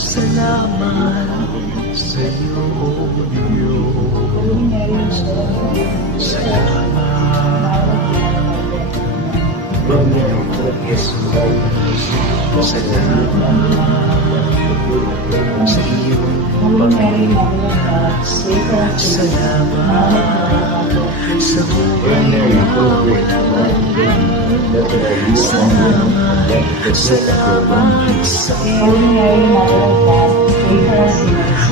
Salamat sa iyo, O Diyos. Salamat, Panginoon Jesus. Salamat sa iyong Panginoon. Salamat sa buhay na walang hanggan. Salamat, salamat sa iyong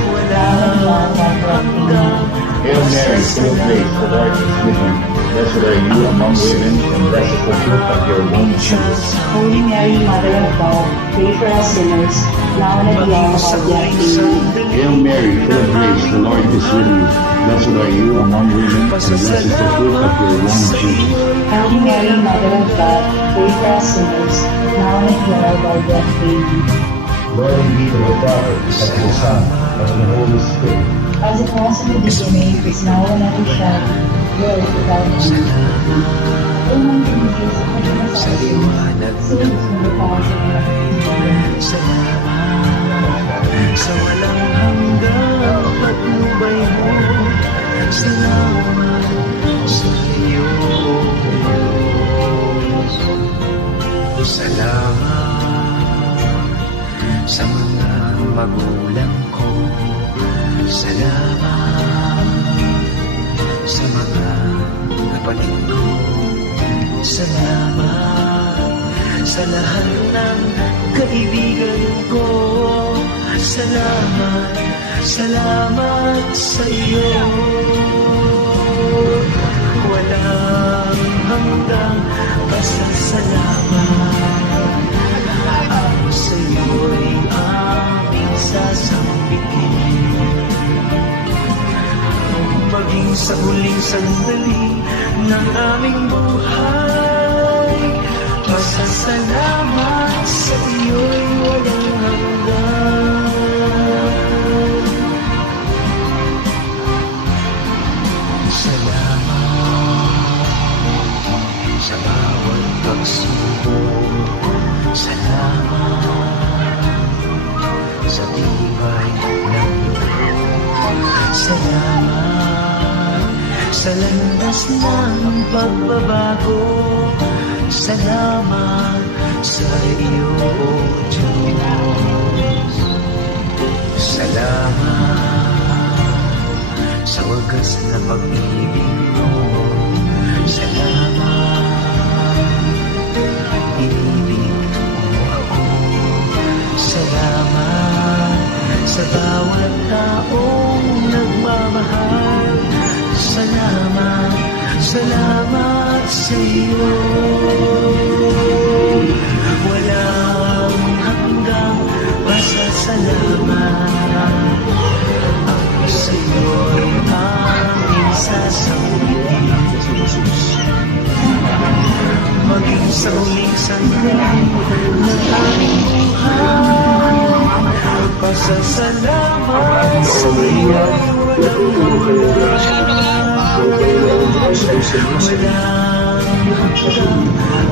walang hanggan. Hail Mary, full of grace, the Lord is with you. Blessed are you among women, and blessed the fruit of your womb, Jesus. Holy Mary, Mother of God, pray for us sinners, now and at the hour of our death. Amen. Hail Mary, full of grace, the Lord is with you. Blessed are you among women, and blessed is the fruit of your womb, Jesus. Holy Mary, Mother of God, pray for us sinners, now and at the hour of our death. Amen. Glory be to the Father, and to the Son, and to the Holy Spirit. As it was in the beginning, is now and ever shall be, world without end. O my Jesus, Sa liwanag save us from the powers of darkness. Salamat sa walang hanggang patnubay mo. Salamat sa iyo, Diyos. Salamat sa mga magulang ko. Salamat sa mga kapatid ko. Salamat sa lahat ng kaibigan ko. Salamat, salamat sa iyo. Walang hanggang pasasalamat. Ako sa iyo'y aming sasambitin. Maging sa huling sandali ng aming buhay, pasasalamat sa iyo'y walang hanggan. Salamat sa bawat pagsubok. Salamat sa tibay ng loob. Salamat sa landas ng pagbabago. Salamat sa iyo, O Diyos. Salamat sa wagas na pag-ibig mo. Salamat, inibig mo ako. Salamat sa bawat taong nagmamahal. Salamat, salamat sa iyo. Walang hanggang pasasalamat. Ako sa iyo'y aming sasambitin. Maging sa huling sandali ng aming buhay, pasasalamat sa iyo'y walang hanggan. Walang hanggang